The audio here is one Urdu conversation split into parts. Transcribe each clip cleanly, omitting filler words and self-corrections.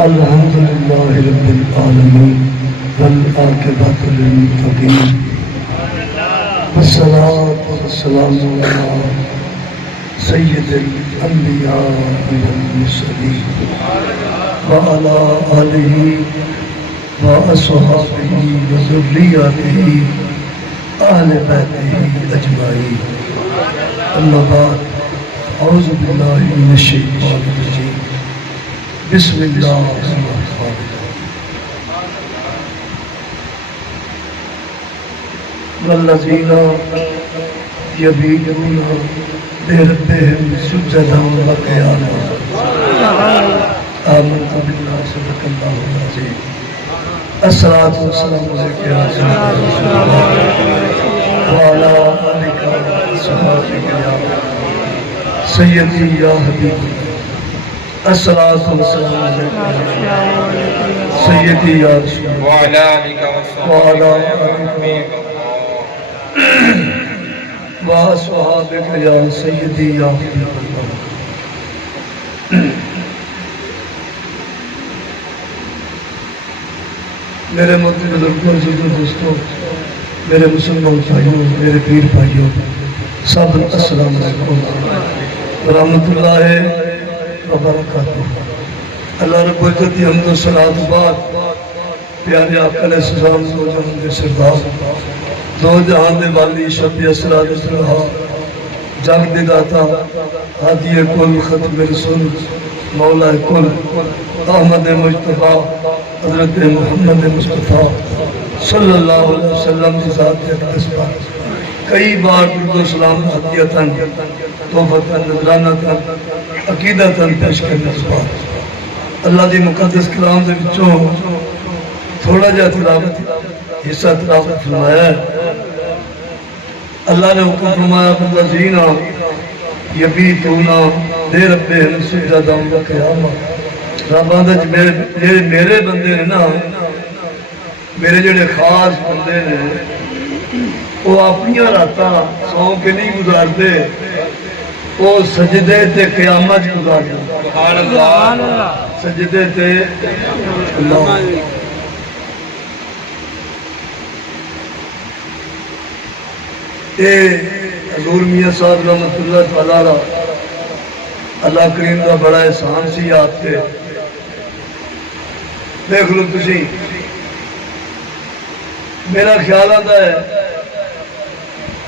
الحمد لله رب العالمين والعاقبة للمتقين والصلاة والسلام على سيد الأنبياء والمرسلين وعلى آله وأصحابه وذريته أهل بيته أجمعين. أما بعد، أعوذ بالله من الشيطان الرجيم. بسم اللہ الرحمن الرحیم. والذین یبیتون لربهم سجدا وقیاما. آمنت باللہ صدق اللہ العظیم. الصلاة والسلام علیک یا رسول اللہ وعلی آلک وصحبک یا سیدی یا حبیب. الصلاة والسلام علیکم سیدی یا رسول اللہ وعلی آلک وصحبک یا سیدی یا حبیب اللہ. میرے محترم بزرگوں، عزیزوں، دوستوں، میرے مسلمان بھائیوں، میرے پیر بھائیوں، سب السلام علیکم ورحمۃ اللہ وبرکاتہ. اللہ رب العزت کی حمد و صلوات و بعد پیارے آقا علیہ السلام دو جہان دے سردار، دو جہان دے والی، شفیع اسرار اسرار، جگ دے داتا، ہادی کل، ختم رسول، مولا کل، احمد مجتبیٰ حضرت محمد مصطفیٰ صلی اللہ علیہ وسلم کی ذات اقدس پر کئی بار درود و سلام عطیتاً، توبتاً، نذرانتاً، عقیدتاً پیش کرنے اس بار اللہ دی مقدس کلام سے بچوں تھوڑا جا تلاوت حصہ تلاوت فرمایا ہے. اللہ نے حکم فرمایا والذین یبیتون لربهم سجدا وقیاما. رب آندا میرے بندے نے نا، میرے جڑے خاص بندے نے، وہ اپنی راتاں سو کے نہیں گزارتے، وہ سجدے تے قیامت گزارتے. سبحان اللہ. سجدے تے اللہ. اے حضور میاں صاحب رحمت اللہ تعالی اللہ کریم کا بڑا احسان سی آپ تے. دیکھ لو تسی، میرا خیال آتا ہے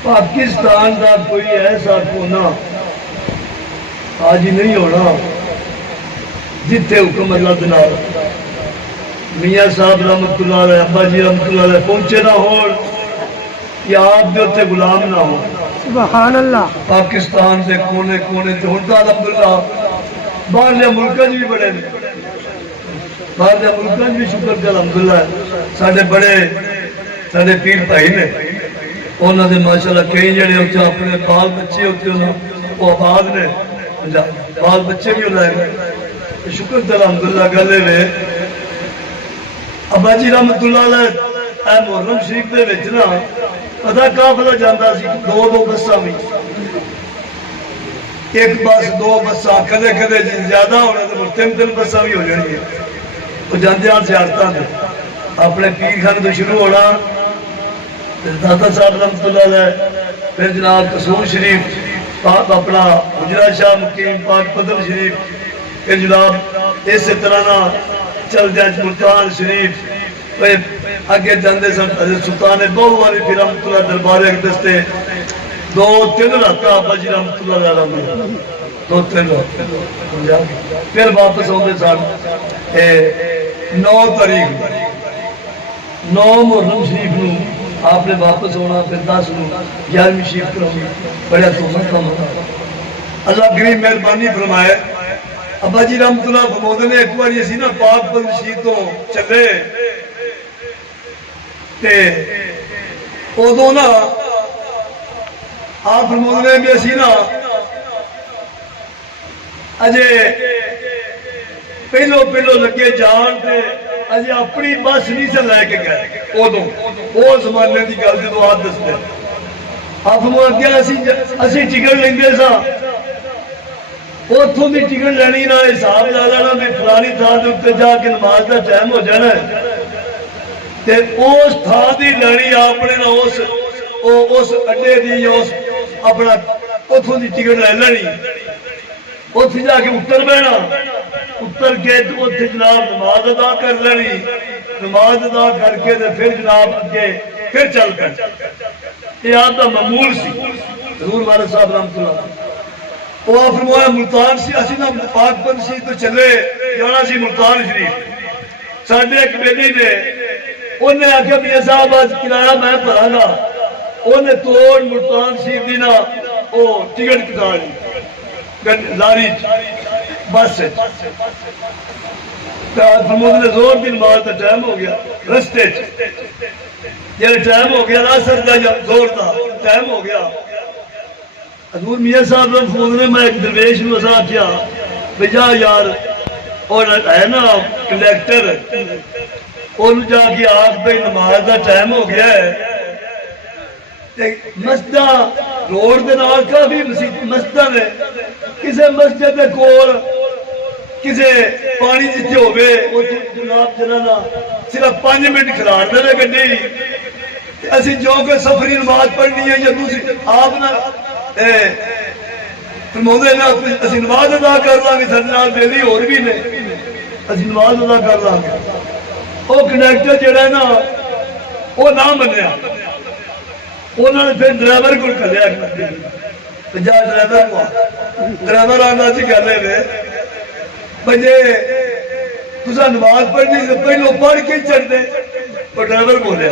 پاکستان کا کوئی ایسا کونا آج ہی نہیں ہونا جتھے حکم اللہ دے نال میاں صاحب رحمت اللہ علیہ، ابا جی رحمت اللہ علیہ پہنچے نہ ہون یا آپ دے اتنے غلام نہ ہو. سبحان اللہ. پاکستان دے کونے کونے تے ہن تاں الحمدللہ باہر دے ملکاں بھی بڑے نے، باہر دے ملکاں بھی شکر تے الحمدللہ ساڈے بڑے ساڈے پیر بھائی نے، انہوں نے ماشاءاللہ کئی جڑے ہوتے اپنے بال بچے ہوتے ہیں وہ آباد نے، بال بچے بھی لائے گئے. شکر تے الحمدللہ گلے میں ابا جی رحمت اللہ علیہ اے محرم شریف دے وچ نا پتہ قافلہ جاندا سی دو بساں میں، ایک بس دو بساں، کدے کدے زیادہ ہونا تو تین بساں بھی ہو جانی. وہ جاندے آن زیارتاں دے اپنے پیر خانے تو شروع ہونا، داتا صاحب رحمت اللہ علیہ، پھر جناب قصور شریف، پاک اپنا حجرہ شاہ مقیم، پاک پدر شریف، پھر جناب اس طرح نہ چل جائے ملتان شریف، پھر آگے جاندے سن حضرت سلطان بہو والی پھر رحمت اللہ دربار اقدس تے دو تین راتاں ابا جی رحمت اللہ علیہ دو تین رات پھر واپس ہوندے سن 9 تاریخ 9 محرم شریف نو آپ نے واپس ہونا، پھر 10 نو 11ویں شریف کرونی. بڑا تو کام اللہ کریم مہربانی فرمائے. ابا جی رحمت اللہ فرماتے نے ایک بار اسی نا پاک بند شریف تو چلے تے ادو نا آپ فرماتے نے بھی اسی نا اجے پہلو لگے جان تے اجے اپنی بس نہیں سے لے کے گئے. ادو وہ زمانے کی گل جدو آپ دستے آپ اسی ٹکٹ لیں سا اتوں کی ٹکٹ لینی نہ حساب لا لینا بھی فلانی تھان کے اتنے جا کے نماز کا ٹائم ہو جانا تے اس تھان کی لینی اپنے نہ اس اڈے کی یا اپنا اتوں کی ٹکٹ لے لینی اتنے جا کے اتر بہنا اتر کے اتنے جناب نماز ادا کر لینی نماز ادا کر کے پھر جناب اگے پھر چل کر یہ آپ کا معمول سی حضور والد صاحب رحمۃ اللہ وہ فرمایا ملتان سی اسی نہ پاک پن سی تو چلے جانا سی ملتان شریف ساڈے ایک بیٹی نے انہیں آخیا میاں صاحب آج کرایہ میں بھرا گا انہیں توڑ ملتان شریف دی نہ وہ ٹکٹ کٹا لی لاری بس فرمود نے زور دی نماز کا ٹائم ہو گیا رستے جب ٹائم ہو گیا لاسر کا زور کا ٹائم ہو گیا حضور میاں صاحب نے فون میں ایک درویش نے مسا کیا بجا یار اور ہے نا کنڈیکٹر ان جا کے آخ بھائی نماز کا ٹائم ہو گیا ہے مسجد روڈ کے نال کافی مسجد نے کسی مسجد کے کول کسی پانی جتنے ہوئے جناب جنہ صرف 5 منٹ کھلار دے گڈی اسی جو کہ سفری نماز پڑھنی ہے یا دوسری آپ نہ اسی نماز ادا کر لیں گے سارے نال بیلی اور بھی نے اسی نماز ادا کر لیں گے وہ کنڈیکٹر جہا ہے نا وہ نہ منیا انہوں نے پھر ڈرائیور کو کھلیا جا ڈرائیور کو ڈرائیور آنا سی کر لے بجے تصا نماز پڑھنی سے پہلو پڑھ کے چڑھ دے وہ ڈرائیور بولیا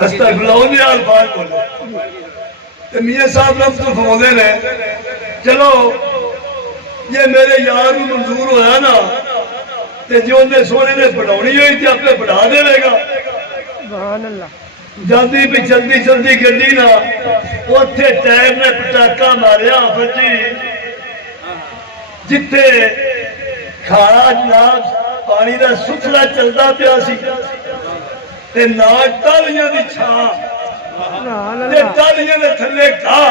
استغفر اللہ الفاظ بولے میاں صاحب رب تو فرماتے نے چلو یہ میرے یار کو منظور ہویا نا تے جو انہیں سونے نے پڑھاونی ہوئی تھی اپنے پڑھا دے لے گا سبحان اللہ جلدی بھی جلدی جلدی گڈی نا اوتھے ٹائر نے پٹاکا ماریا فجی جتھے کھاڑا جناب پانی دا ستھرا چلدا پیا سی تے نال ٹالیاں دی چھاں تے ٹالیاں دے تھلے کھا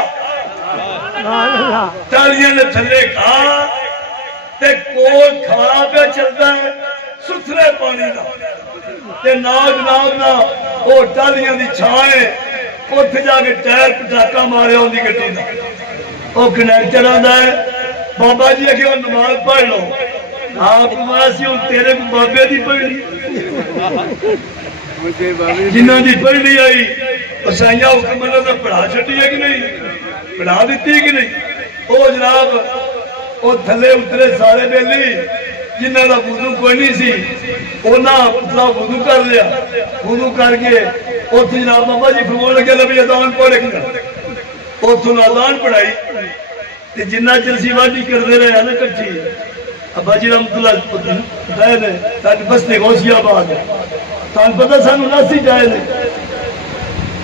ٹالیاں دے تھلے کھا تے کول کھاڑا پہ چلدا ہے ستھرے پانی دا تے نال جناب نا او ٹالیاں دی چھاں ہے اوتھے جا کے ٹائر پٹاکا ماریا ہوندی گڈی دا او کنیکٹر آندا ہے بابا جی اگے نماز پڑھ لو آپ ماسی ہوں تیرے کو بابے دی پڑھ لی جنہوں دی پڑھ لی آئی اسائیاں حکم اللہ نے پڑھا چھٹی ہے کہ نہیں پڑھا دیتی ہے کہ نہیں او جناب او تھلے اترے سارے بیلی جنہوں دا وضو کوئی نہیں سی اونا پتلا وضو کر لیا وضو کر کے او تو جناب بابا جی فرمون لگے لبی اذان پڑھے او تو اذان پڑھائی جنہ چلسی واٹی کر دے رہے ہیں نا کچھی ابا جی رحمت اللہ بتائے نے تاکہ بستے غوثی آباد ہے تاکہ پتہ سانو ناسی جائے نے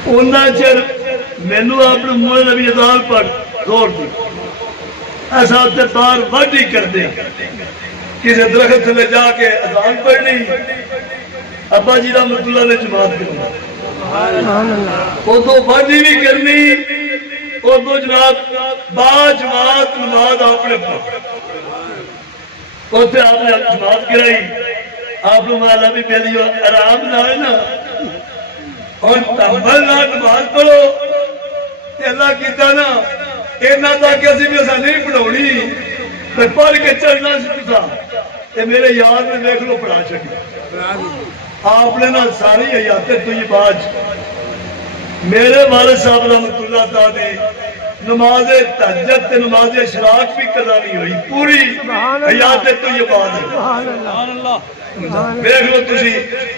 انہا چر مینو اپنے موڑے نبی اذان پڑھ زور دی ایسا ہوتے بار واٹی کر دے کسی درخت لے جا کے اذان پڑھنی ابا جی رحمت اللہ نے جماعت کرنی وہ تو واٹی بھی کرنی اور دو جناب با جماعت نماز آپ نے پڑھ اوتے آپ نے جماعت کرائی آپ نے مالا بھی پہلی آرام نہ ہے نا اور تحمل نہ نماز پڑھو کہ اللہ کیتا نا اینا تھا کہ اسی بھی ایسا نہیں پڑھونی میں پڑھ کے چڑھنا سکتا کہ میرے یاد میں دیکھ لو پڑھا چکی آپ نے نا ساری حیاتیں تو یہ باج میرے والد صاحب رحمت اللہ تعالی نماز تہجد تے نماز اشراق بھی قضا نہیں ہوئی پوری حیات تو یہ بات ہے دیکھ لو تسی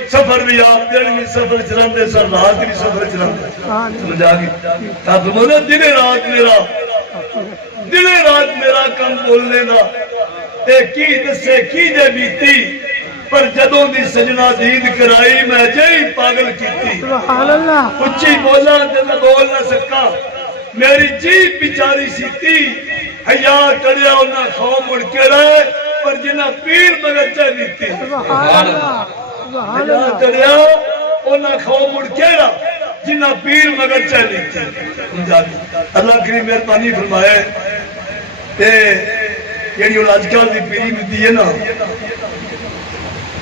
سفر بھی آپ دن بھی سفر چلاندے سردار بھی سفر چلاندے سمجھا گئی تب مجھے دن رات میرا کم بولنے دا تے کی دسے کی جے بیتی پر جدوں دی سجنا دید کرائی میں جئی پاگل کیتی اچھی بولا جنہ بول نہ سکا میری جیب بیچاری سیتی حیا کڑیا انہاں کھو مڑ کے رہے پر جنہ پیر مگر چاہ دیتی حیا کڑیا انہاں کھو مڑ کے رہے جنہ پیر مگر چاہ دیتی اللہ کریم مہربانی فرمائے جیڑی ہن اج کل دی پیری ملتی ہے نا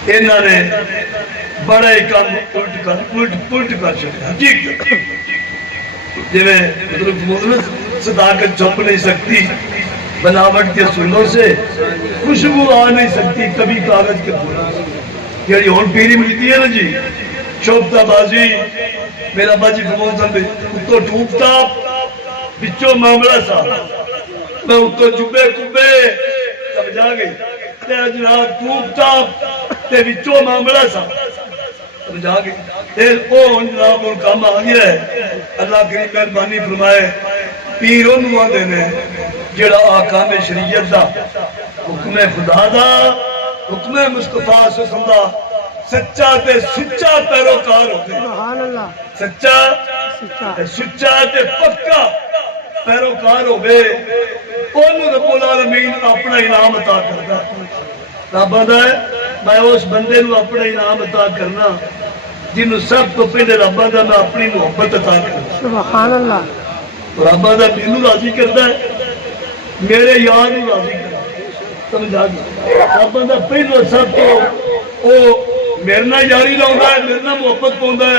انہاں نے بڑا ہی کام الٹ کر چھڑیا حقیقت جی مطلب صداقت چھپ نہیں سکتی بناوٹ کے سنوں سے خوشبو آ نہیں سکتی کبھی کاغذ کے پھولوں سے جیڑی ہن پیری ملتی ہے نا جی شوبتا بازی میرا باجی فمون سن تو ٹوٹتا بچوں معاملہ سا میں اتو جبے کبے سمجھا گئی تے جناب ٹوٹتا تے بچوں معاملہ سا سمجھا گئی تے او جناب ان کام آ گیا ہے اللہ کی مہربانی فرمائے پیر انہوں آدھے نے جڑا آقام شریعت دا حکم خدا دا حکم مصطفیٰ صلی اللہ علیہ وسلم دا سچا تے سچا پیروکار ہوتے ہیں سچا تے پکا پیروکار ہوئے انہوں رب العالمین اپنا انعام عطا کرتا رب آدھا ہے میں اس بندے نو اپنا انعام عطا کرنا جنہوں سب تو پہلے رب آدھا میں اپنی محبت عطا کرنا سبحان اللہ رب آدھا مینوں راضی کرتا ہے میرے یار نو راضی کرتا ہے سمجھا گیا رب آدھا پہلو سب تو او میرے نہ یاری لاؤں ہے میرے نہ محبت پاؤں ہے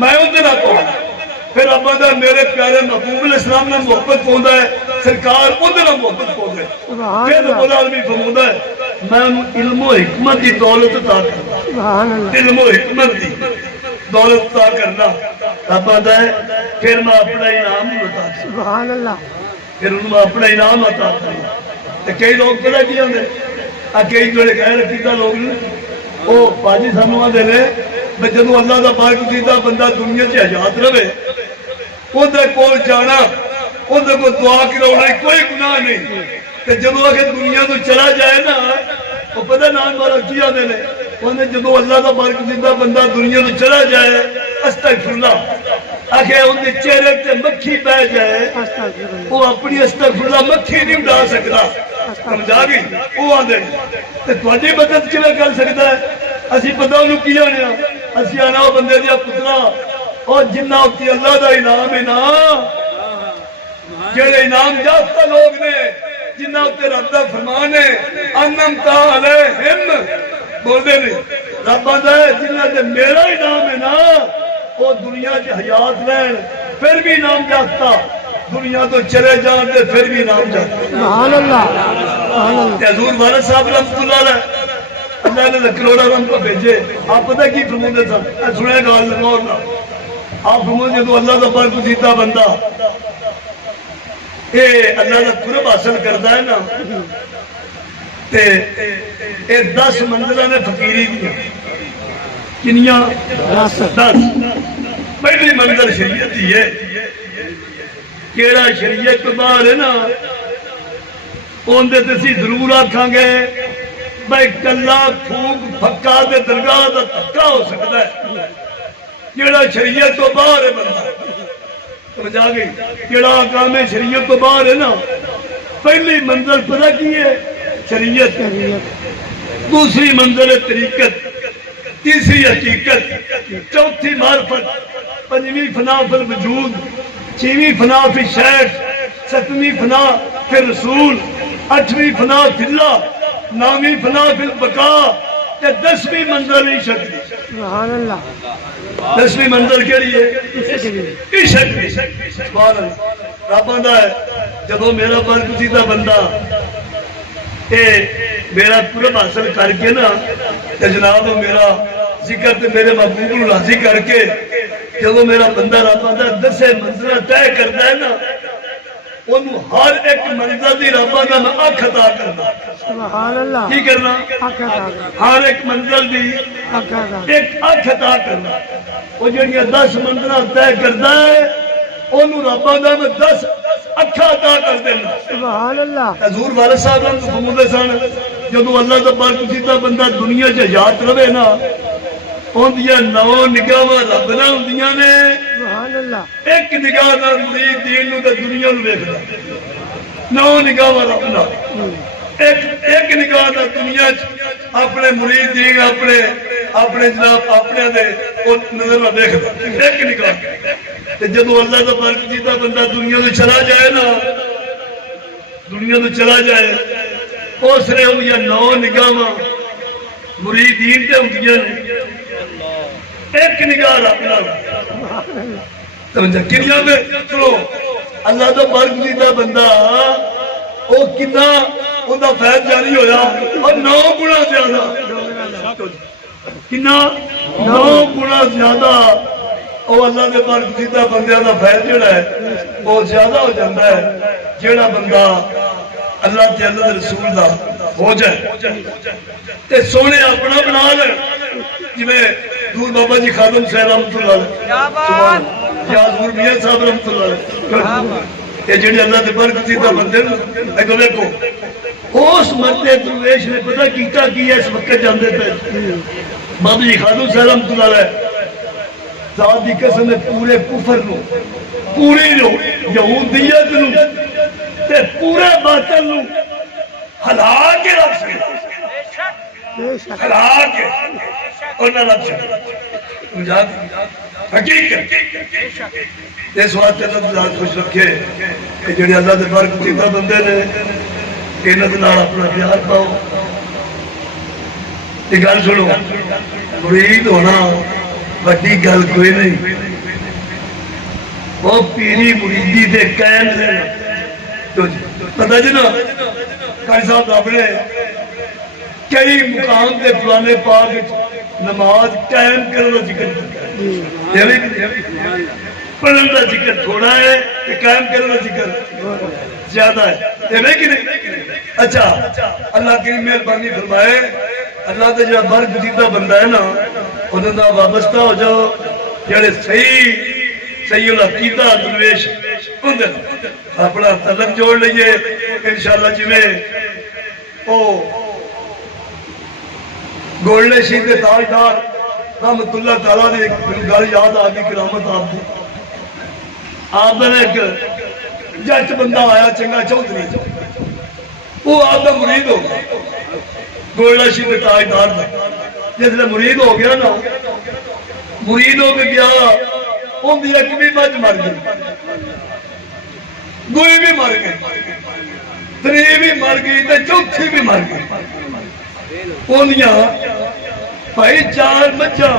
میں ادھر آتا ہوں پھر ابا دا میرے پیارے محبوب علیہ السلام نے محبت پاؤں ہے سرکار ادھر محبت پاؤں ہے پھر رب العالمین فرماتا ہے میں علم و حکمت کی دولت عطا کرنا علم و حکمت کی دولت عطا کرنا رب آتا ہے پھر میں اپنا انعام عطا کرنا پھر ان میں اپنا انعام عطا کرنا تو کئی لوگ پتہ کی ہوتے کئی جڑے غیر عقیدہ لوگ نے وہ باجی سانو آدھے نے میں جدو اللہ کا پاکیزہ بندہ دنیا سے حیات رہے اندر کول جانا اندر کو دعا کراؤنا کوئی گناہ نہیں تو جدو آخر دنیا تو چلا جائے نا وہ پتہ نام مارا کی آدھے نے انہیں جدو اللہ کا پاکیزہ بندہ دنیا تو چلا جائے استغفر اللہ آخر اندر چہرے سے مکھی پہ جائے وہ اپنی استغفر اللہ مکھی نہیں اٹھا سکتا سمجھا گئی وہ آدھے تو تھوڑی مدد کیوں کر سکتا ہے اسی پتہ انہوں کی آنے اسی آنا وہ بندے دیا پترا اور جنہ ہوتی اللہ دا انعام ہے نا جڑے انعام جاتا لوگ نے جنہ ہوتے رب دا فرمان ہے انمتا علیہم بول دے نہیں رب آدھا ہے جنہ دے میرا انعام ہے نا وہ دنیا کی حیات رہن پھر بھی انعام جاتا دنیا تو چلے جان دے پھر بھی انعام جاتا سبحان اللہ حضور والد صاحب رحمت اللہ علیہ اللہ نے کروڑا رم کو بھیجے آپ پتہ کی فرمودے تھا سنے گا اللہ آپ فرمودے تو اللہ کا پاکیزہ بندہ اے اللہ کا قرب حاصل کرتا ہے نا تے اے 10 منزلہ نے فقیری دیا کنیاں 10 پہلی منزل شریعت ہی ہے کیڑا شریعت کو باہر ہے نا اندر تسی ضرور آکھاں گے بھائی کلا پھوک پھکا دے درگاہ دا تھکا ہو سکتا ہے جیڑا شریعت تو باہر ہے بندہ سمجھا گئی جیڑا آقام شریعت تو باہر ہے نا پہلی منزل پتہ کی ہے شریعت دوسری منزل ہے طریقت تیسری حقیقت چوتھی معرفت پنجویں فنا فی الوجود چھویں فنا فی الشیخ ستویں فنا فی الرسول آٹھویں فنا فی اللہ نامی فنا فی البقاء کہ 10ویں منزل عشق دی سبحان اللہ 10ویں منزل کے لیے عشق دی سبحان اللہ رب آندا ہے جب میرا پاکیزہ بندہ اے میرا قرب حاصل کر کے نا تے جناب میرا ذکر تے میرے محبوب کو راضی کر کے جب میرا بندہ رب آندا 10 منزل طے کرتا ہے نا انہوں ہر ایک منزل دی رب آندا میں اکھ عطا کرنا سبحان اللہ کی کرنا ہر ایک منزل دی ایک اکھ عطا کرنا وہ جڑیاں 10 منزل طے کرتا ہے انہوں رب آندا میں 10 اکھا عطا کر دینا سبحان اللہ حضور والد صاحب نے فرمودے سن جدو اللہ کا پاکیزہ بندہ دنیا چ یاد رہے نا اندیاں 9 نگاہاں رب نال ہوندیاں نے سبحان اللہ ایک نگاہ نال مرید دین نو تے دنیا نو ویکھدا 9 نگاہاں رب نال ایک نگاہ نال دنیا چ اپنے مرید دین اپنے جناب اپنے دے او نظر نال ویکھدا ایک نگاہ تے جدو اللہ کا پاکیزہ بندہ دنیا تو چلا جائے نا دنیا تو چلا جائے اس نے ہوں یا 9 نگاہ مریدین تے ہوندیاں نے، ایک نگاہ رب نال سمجھا کنیاں میں چلو اللہ دا برگزیدہ بندہ وہ کتنا ان کا فیض جاری ہویا اور 9 گنا زیادہ کنا 9 گنا زیادہ وہ اللہ کے برگزیدہ بندیاں دا فیض جڑا ہے وہ زیادہ ہو جاتا ہے جڑا بندہ اللہ تے اللہ دے رسول دا ہو جائے تے سونے اپنا بنا لے جویں دور بابا جی خادم صاحب رحمۃ اللہ علیہ یا حضور میاں صاحب رحمۃ اللہ علیہ یہ جڑے اللہ دے برگزیدہ بندے نے اگوں دیکھو اس مرتے درویش نے پتہ کیتا کی ہے اس وقت جاندے پہ بابا جی خادم صاحب رحمۃ اللہ علیہ ذات دی قسم پورے کفر نو پوری نو یہودیت نو تے پورے باطل نو ہلا کے رکھ سکے ہلا کے اور نہ رکھ سکے حقیقت اس واسطے اللہ خوش رکھے کہ جڑے اللہ دے برگزیدہ بندے نے انہاں دے نال اپنا پیار پاؤ یہ گل سنو مرید ہونا بڑی گل کوئی نہیں وہ پیری مریدی دے قائم ہے پتہ جی نا قاری صاحب اپنے کئی مقام دے فلانے پاک نماز قائم کرنا ذکر پڑھنے کا ذکر تھوڑا ہے کہ قائم کرنا ذکر زیادہ ہے یہ نہیں کہ نہیں اچھا اللہ کی مہربانی فرمائے اللہ کا جو برگزیدہ بندہ ہے نا انہوں نے وابستہ ہو جاؤ جڑے صحیح العقیدہ درویش اپنا تعلق جوڑ لئیے انشاءاللہ جی میں گولڈے شیخ کے تاجدار رحمت اللہ تعالیٰ نے ایک گل یاد آ گئی کرامت آپ دی آپ نے ایک جٹ بندہ آیا چنگا چودھری وہ آپ کا مرید ہو گیا گولڈا شیخ کے تاجدار دا جس نے مرید ہو گیا نا مرید ہو کے گیا ان دی ایک بھی مجھ مر گئی گوئی بھی مر گئی تری بھی مر گئی تے چوتھی بھی مر گئی انہیاں بھائی 4 مجھا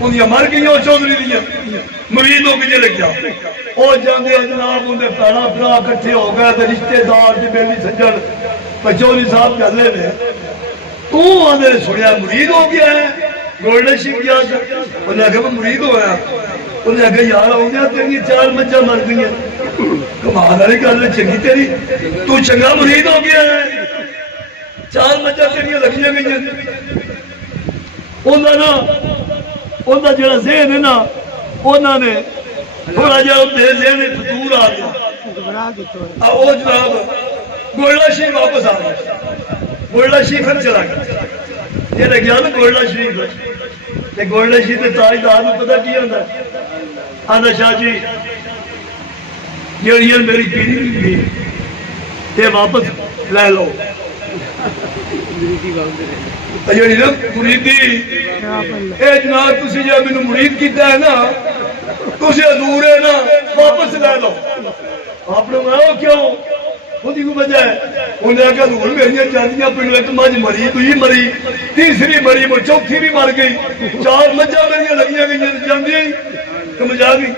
انہیاں مر گئی اور چودھری دیا مرید ہو کے جلے گیا اور جاندے جناب انہیں پیڑا پھرا کٹھے ہو گئے تے رشتے دار دی بیلی سجن پچولی صاحب چلے نے تو آنے سنیا مرید ہو گیا ہے گولڈن شیخ کیا انہیں کہا میں مرید ہو گیا انہیں کہا یار ہو گیا تیری 4 مجھا مر گئی ہیں کمال علی کہا چنگی تیری تو چنگا مرید ہو گیا ہے 4 مجھا تیری لگیاں گئی ہیں انہاں جڑا ذہن ہے نا انہاں نے تھوڑا جہاں بے ذہن فتور آ گیا وہ جناب گولڈن شیخ واپس آ گیا گولڈن شیخ پھر چلا گیا یہ لگ گیا نا گولڈن شریف گولڈن شریف کے تاجدار میں پتہ کی ہوتا ہے آنا شاہ جی جڑی میری پیری بھی یہ واپس لے لو جڑی نا مریدی اے جناب تسی جو میں مرید کیتا ہے نا تسی حضور ہے نا واپس لے لو آپ نے کہا کیوں خودی کو وجہ ہے انہیں کہا حضور میری جانیاں پہلو ایک مجھ مری دوئی مری تیسری مری وہ چوتھی بھی مر گئی 4 مجھا میری لگیاں گئی جاندی سمجھ آ گئی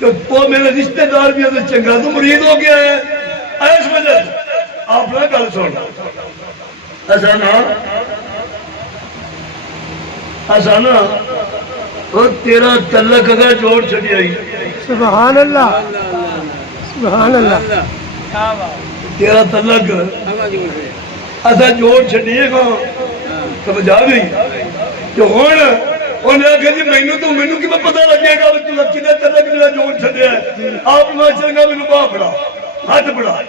تو وہ میرے رشتہ دار بھی اگر چنگا تو مرید ہو گیا ہے اس وجہ سے آپ نے گل سن ایسا نا اور تیرا تعلق اگر جوڑ چھڑی آئی سبحان اللہ سبحان اللہ تیرا تعلق ایسا جوڑ چھڑیے گا سمجھ آ گئی کہ ہون انہیں کہا جی مینو کی میں پتہ لگے گا تو لکی دے تعلق میرا جوڑ چھڑیا ہے آپ میں چنگا میں باہ پڑا ہاتھ پڑا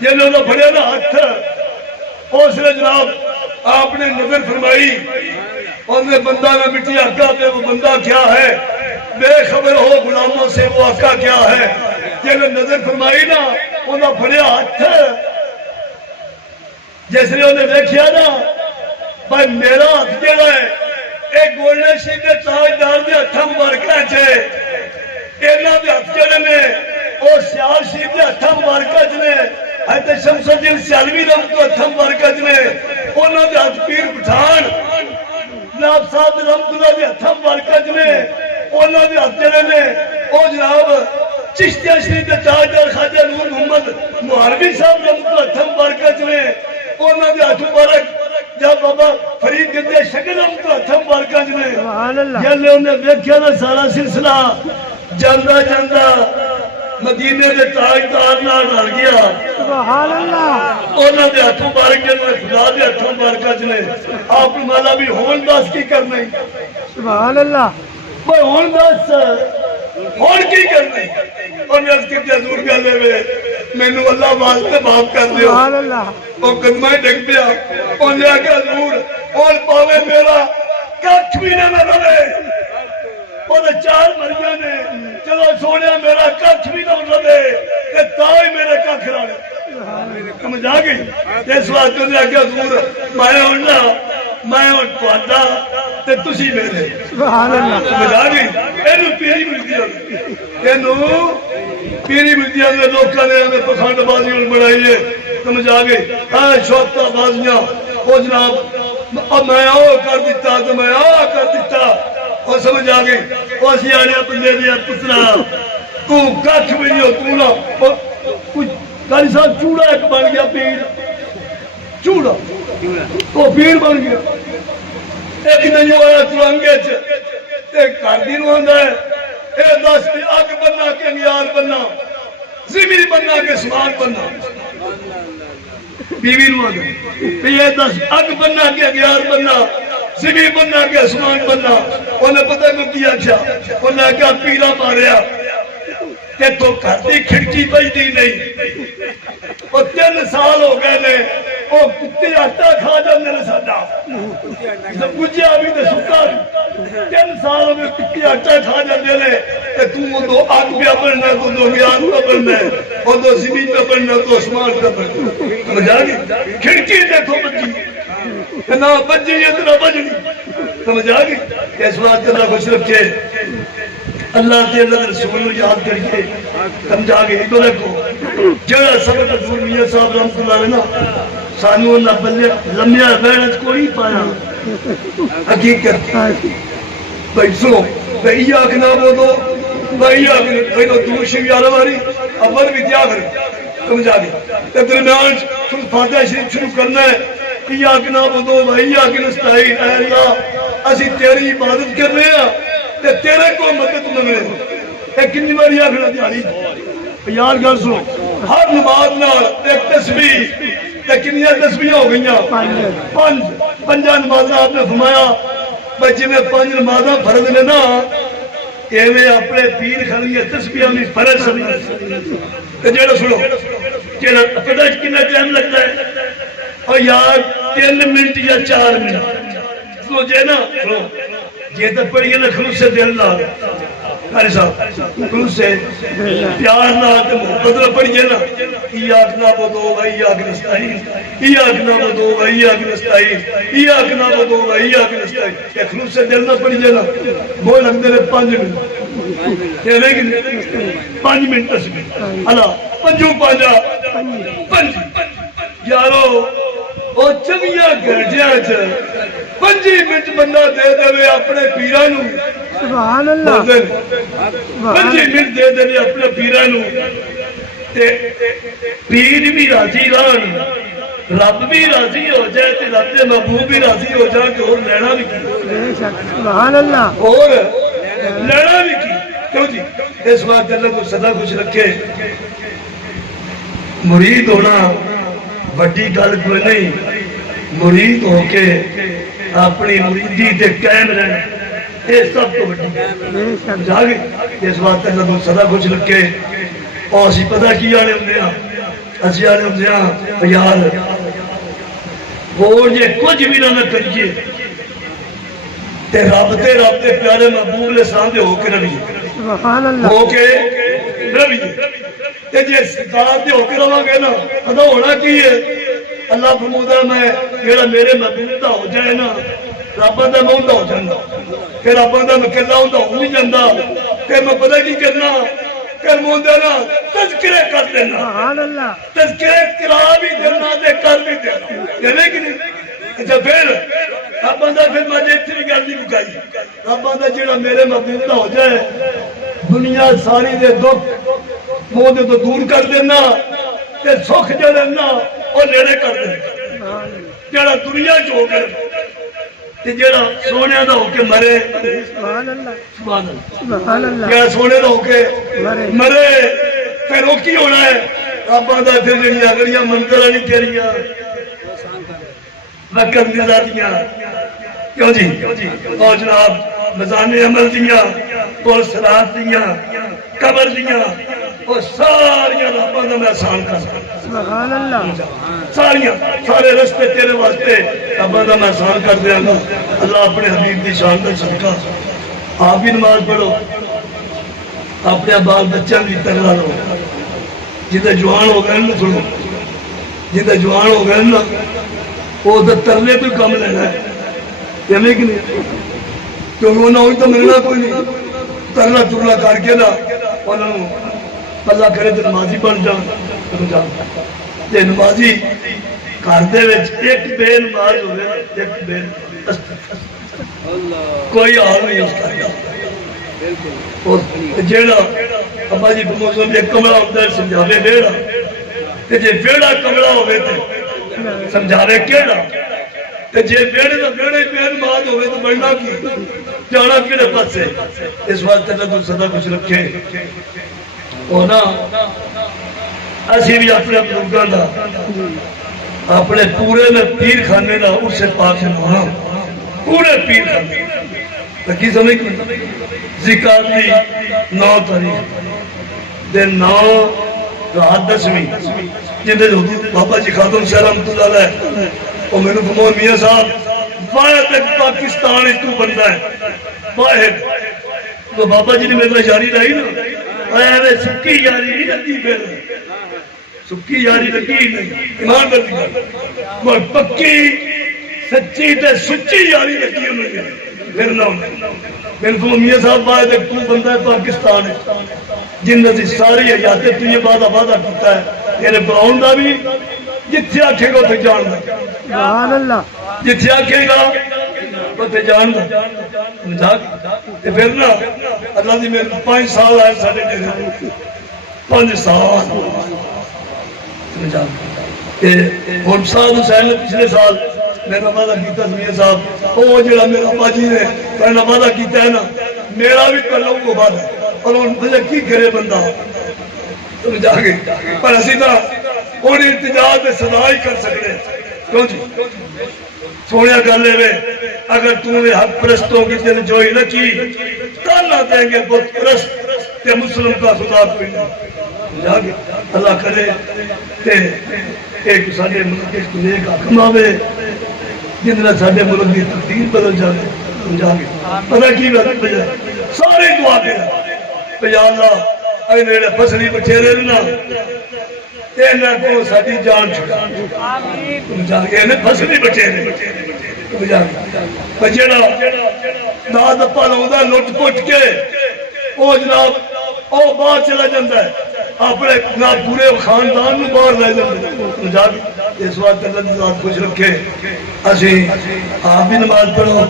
یہ نے انہوں پڑیا نا ہاتھ اس نے جناب آپ نے نظر فرمائی اور نے بندہ میں مٹی آقا پہ وہ بندہ کیا ہے بے خبر ہو غلاموں سے وہ آقا کیا ہے یہ نے نظر فرمائی نا انہوں پڑیا ہاتھ جس نے انہیں دیکھیا نا بھائی میرا ہاتھ جڑا ہے ایک گولڈن شیخ کے تاجدار دے ہتھاں مبارکاں چ انہاں دے ہتھ جڑے نے او سیال شیخ دے ہتھاں مبارکاں چ نے حضرت شمس الدین سیالوی رحمت اللہ ہتھاں برکت نے انہاں دے ہاتھ پیر پٹھان جناب صاحب رحمت اللہ دے ہتھاں برکت نے انہاں دے ہاتھ جڑے نے او جناب چشتیہ شریف دے تاجدار خواجہ نور محمد محربی صاحب رحمت اللہ ہتھاں برکت نے انہاں دے ہاتھ مبارک جب بابا فرید گندے شکل رحمت اللہ ہتھاں برکت نے سبحان اللہ جلے انہیں ویکھیا نا سارا سلسلہ جاندا جاندا مدینے دے تاجدار نال رل گیا سبحان اللہ انہاں دے ہاتھ مبارک نے خدا دے ہاتھوں برکت نے آپ مولا بھی ہون دس کی کرنا سبحان اللہ بھائی ہون دس ہون کی کرنا اور میں اس کی حضور گل ہے مینوں اللہ واسطے معاف کر دیو سبحان اللہ وہ قدمہ ڈگ پیا انہیں آخیا حضور اور پاوے میرا کچھ بھی نہ رہے وہ چار مریاں نے چلو سونے میرا کچھ بھی نہ رہے کہ تائی میرے کچھ رہے سمجھ آ گئی اس واسطے انہیں آخیا حضور میں ہونا میں ہوں تہاڈا تے تسی میرے سبحان اللہ سمجھ آ گئی اینو پیری ملتی ہے اینو پیری ملتی ہے لوکاں نے ہمیں پخانڈ بازی بنائی ہے سمجھ آ گئی ہاں شوقتا بازیاں وہ جناب اب میں آؤ کر دیتا تو میں آ کر دیتا اور سمجھ آ گئی وہ اسی آنے بندے دیا پترا تو کچھ بھی نہیں ہو تو نہ کچھ قاری صاحب چوڑا ایک بن گیا پیر چوڑا وہ پیر بن گیا ایک نہیں ہوا ترنگے چ ایک کاردی نو آندا ہے اے دس اگ بننا کے انگیار بننا زمین بننا کے سمان بننا بیوی نو آندا یہ دس اگ بننا کے انگیار بننا زمین بننا کے سمان بننا انہیں پتہ کو کیا کیا انہیں کہا پیرا ماریا کہ تو کھاتی کھڑکی بجتی نہیں وہ 3 سال ہو گئے نے وہ کتے آٹا کھا جاندے نے ساڈا گجیا بھی تے سکا بھی 3 سال ہو گئے کتے آٹا کھا جاندے نے تے تو دو آگ پہ بننا تو دو گیان پہ بننا اور دو زمین پہ بننا تو اسمان پہ بننا سمجھ آ گئی کھڑکی دیکھو بجی نہ بجی اتنا بجنی سمجھ آ گئی اس بات اللہ خوش رکھے اللہ کے اللہ رسول کو یاد کریے سمجھا گئے تو دیکھو جڑا سبق حضور میاں صاحب رحمۃ اللہ علیہ نا سانو اللہ بلے لمیا بیڑ کوئی پایا حقیقت بھائی سنو بھائی آکھنا وہ دو بھائی آکھنا بھائی تو دور شریف یارہ ماری اول بھی کیا کریں سمجھا گئے درمیان فاتحہ شریف شروع کرنا ہے آکھنا وہ دو بھائی آکھنا ستائی اے اللہ اسی تیری عبادت کر رہے ہیں تیرے کو مدد نہ ملے ایک کنی باری آخر دیاری یار گل سنو ہر نماز نال ایک تسبیح کنیا تسبیحاں ہو گئیاں 5 نمازاں آپ نے فرمایا بچے میں 5 نمازاں فرض نے نا ایویں اپنے پیر کھڑی تسبیحاں بھی فرض سمجھ تے جڑا سنو جڑا پتہ کتنا ٹائم لگتا ہے اور یار 3 منٹ یا 4 منٹ سو جے نا سنو یہ تو پڑھئے نا خلوص سے دل نہ قاری صاحب خلوص سے پیار نہ محبت نہ پڑھئے نا ایاک نعبدو و ایاک نستعین ایاک نعبدو و ایاک نستعین ایاک نعبدو و ایاک نستعین یہ خلوص سے دل نہ پڑھئے نا وہ لگتے ہیں 5 منٹ یہ لیکن 5 منٹ تسبیح اللہ 5 یارو وہ چویاں گھنٹیاں چ 5 منٹ بندہ دے دے اپنے پیراں نوں سبحان اللہ 5 منٹ دے دے اپنے پیراں نوں تے پیر بھی راضی رہن رب بھی راضی ہو جائے تے رب دے محبوب بھی راضی ہو جائے کہ اور لینا بھی کی سبحان اللہ اور لینا بھی کی کیوں جی اس بات اللہ کو سدا خوش رکھے مرید ہونا بڑی گل کوئی نہیں مرید ہو کے اپنی مریدی تے قائم رہنا یہ سب کو بڑی سمجھا گئے اس بات اللہ کو سدا خوش رکھے اور اسی پتہ کی آنے ہوندے ہیں اسی آنے ہوندے ہیں یار وہ یہ کچھ بھی نہ کریے تے رب دے پیارے محبوب علیہ السلام دے ہو کے رہیے سبحان اللہ ہو کے رہیے تے جے سرکار دے ہو کے رہواں گے نا ادا ہونا کی ہے اللہ فرمودا میں جڑا میرے محبوب دا ہو جائے نا رب دا میں ہوندا ہو جاندا پھر رب دا میں کلا ہوندا ہو نہیں جاندا تے میں پتہ کی کرنا کرموں دینا تذکرے کر دینا سبحان اللہ تذکرے کرا بھی دینا دے کر بھی دینا کہنے کی نہیں اچھا پھر اب بندہ پھر میں جیتی بھی گل نہیں مکائی اب بندہ جڑا میرے مدد ہو جائے دنیا ساری دے دکھ منہ دے تو دور کر دینا تے سکھ جڑے نا وہ نیڑے کر دینا جڑا دنیا جو ہو کر تے جڑا سونے دا ہو کے مرے سبحان اللہ سبحان اللہ سبحان اللہ جڑا سونے دا ہو کے مرے پھر وہ کی ہونا ہے اب بندہ پھر جڑیاں اگڑیاں منظرہ نہیں کریاں وقت نظاریاں کیوں جی اور جناب مزان عمل دیاں اور صلات دیاں قبر دیاں اور ساریاں رباں دا میں احسان کر سبحان اللہ ساریاں سارے رستے تیرے واسطے رباں دا میں احسان کر دیاں گا اللہ اپنے حبیب دی شان دا صدقہ آپ بھی نماز پڑھو اپنے بال بچوں کی ترلا لو جدے جوان ہو گئے نا سنو جدے جوان ہو گئے نا وہ ترلے تو کم لینا ہے یعنی کہ نہیں کیونکہ انہوں نے تو ملنا کوئی نہیں ترلا ترلا کر کے نا انہوں نے اللہ کرے تو نمازی بن جان نمازی گھر دے وچ ایک بے نماز ہوئے ایک بے کوئی حال نہیں اس کا جیڑا ابا جی موسم ایک کمرہ ہوتا ہے سمجھاوے بیڑا تے جے بیڑا کمرہ ہوئے تے سمجھاوے کیڑا تے جے بیڑے دا بیڑے بے نماز ہوئے تو بڑھنا کی جانا کیڑے پاس سے اس وقت اللہ تو صدا کچھ رکھے ہونا اسی بھی اپنے بزرگاں دا اپنے پورے میں پیر خانے دا اس سے پاک ہونا پورے پیر خانے لکی سمجھ کی ذکر دی 9 تاریخ دے 9 رات 10ویں جندے حضور بابا جی خاتم شاہ رحمت اللہ علیہ اور میں نے فرمایا میاں صاحب واحد ایک پاکستان اس تو بنتا ہے واحد تو بابا جی نے میرے جاری لائی نا اے سکی یاری نہیں لگی پھر سکی یاری لگی نہیں ایمان پر دی پکی سچی تے سچی یاری لگی انہوں نے پھر نہ میرے کو میاں صاحب باید ایک تو بندہ ہے پاکستان ہے جن نے ساری حیاتیں تو یہ وعدہ کیتا ہے میرے براؤن دا بھی جتھے آکھے گا تے جان دا سبحان اللہ جتھے آکھے گا تے جان دا مجھا تے پھر نا اللہ دی میرے 5 سال آئے ساڑھے ڈیرے 5 سال مجھا کہ ہم صاحب حسین نے پچھلے سال میرا وعدہ کیتا سمیہ صاحب وہ جڑا میرا باجی نے میرا وعدہ کیتا ہے نا میرا بھی کر لوں کو وعدہ اور ان سے کی کرے بندہ تو جا کے پر اسی طرح ان التجا سے صدا ہی کر سکتے کیوں جی سونے گل ہے اگر تم نے حق پرستوں کی دل جوئی نہ کی تانا دیں گے بت پرست کہ مسلم کا خدا کوئی نہیں جا کے اللہ کرے کہ ایک سارے ملک کے نیک حکم آوے جن نے سارے ملک کی تقدیر بدل جائے سمجھا کے پتہ کی بات بجائے سارے دعا کریں کہ یا اللہ اگر میرے فصلی بچے رہنا تینا کو ساری جان چھکا سمجھا کے انہیں فصلی بچے رہنا سمجھا کے بچینا داد اپا لوگا لٹ پٹ کے او جناب او باہر چلا جاندہ ہے اپنے پورے خاندان میں باہر لے جاندہ ہے سمجھا کے اس وقت اللہ کی ذات خوش رکھے اسی آپ بھی نماز پڑھو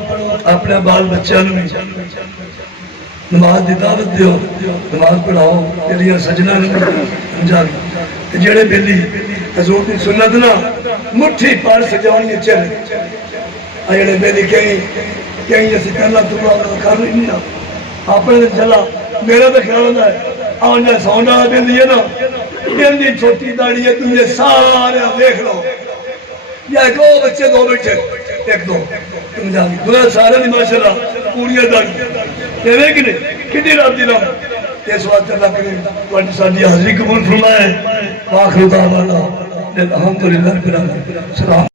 اپنے بال بچہ نماز دی دعوت دیو نماز پڑھاؤ تیریاں سجنہ سمجھا کے جڑے بیلی حضور کی سنت نا مٹھی پار سجاؤنی چلے جڑے بیلی کہیں جیسے کرنا تمہا کر رہی نہیں اپنے دن چلا میرا تو خیال ہوتا ہے آنجا سونڈا بیلی ہے نا بیلی چھوٹی داڑی ہے تم یہ سارے دیکھ لو یا ایک دو بچے ایک دو تم جانی دنیا سارے نہیں ماشاءاللہ پوری داڑی یہ کہ نہیں کتنی رات دی رام اس وقت اللہ کرے واجی ساڑی حاضری قبول فرمائے وآخر دعوانا الحمدللہ رب العالمین سلام